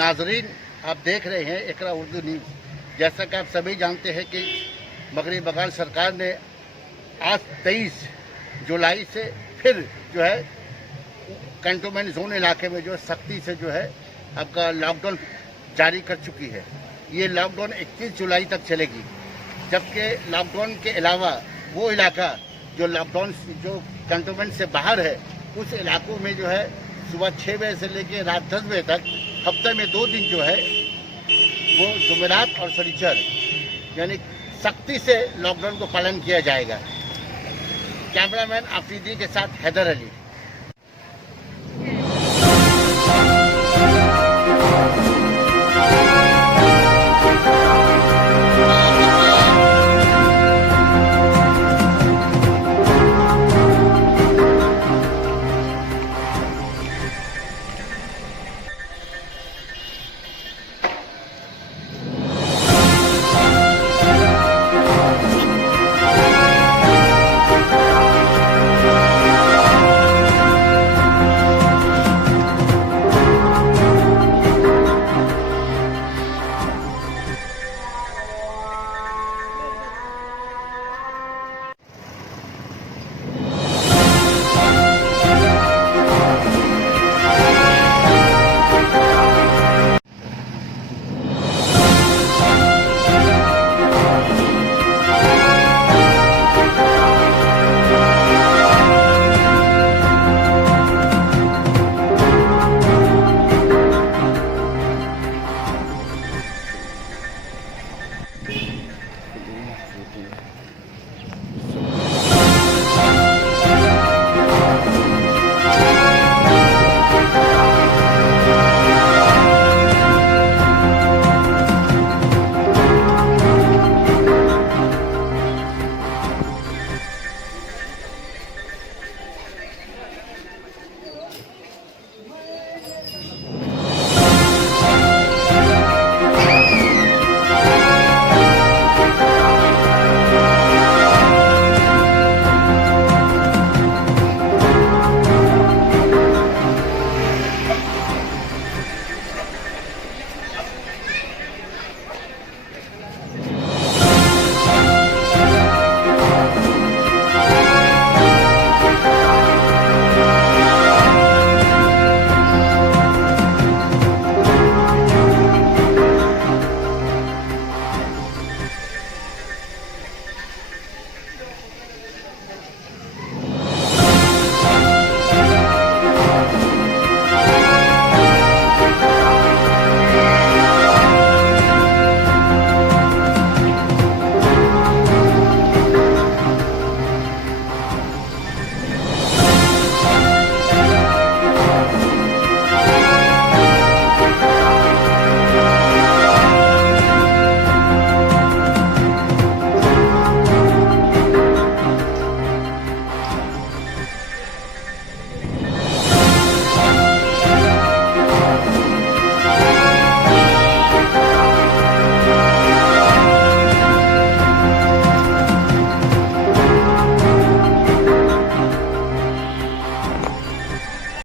नाजरीन, आप देख रहे हैं इकरा उर्दू न्यूज़। जैसा कि आप सभी जानते हैं कि मगरबी बंगाल सरकार ने आज 23 जुलाई से फिर जो है कंटोनमेंट जोन इलाके में जो सख्ती से जो है आपका लॉकडाउन जारी कर चुकी है। ये लॉकडाउन 31 जुलाई तक चलेगी, जबकि लॉकडाउन के अलावा वो इलाका जो लॉकडाउन जो कंटोनमेंट से बाहर है, उस इलाकों में जो है सुबह 6 बजे से लेकर रात 10 बजे तक हफ्ते में 2 दिन जो है वो जुमेरात और शनिचर यानी सख्ती से लॉकडाउन को पालन किया जाएगा। कैमरामैन आफरीदी के साथ हैदर अली।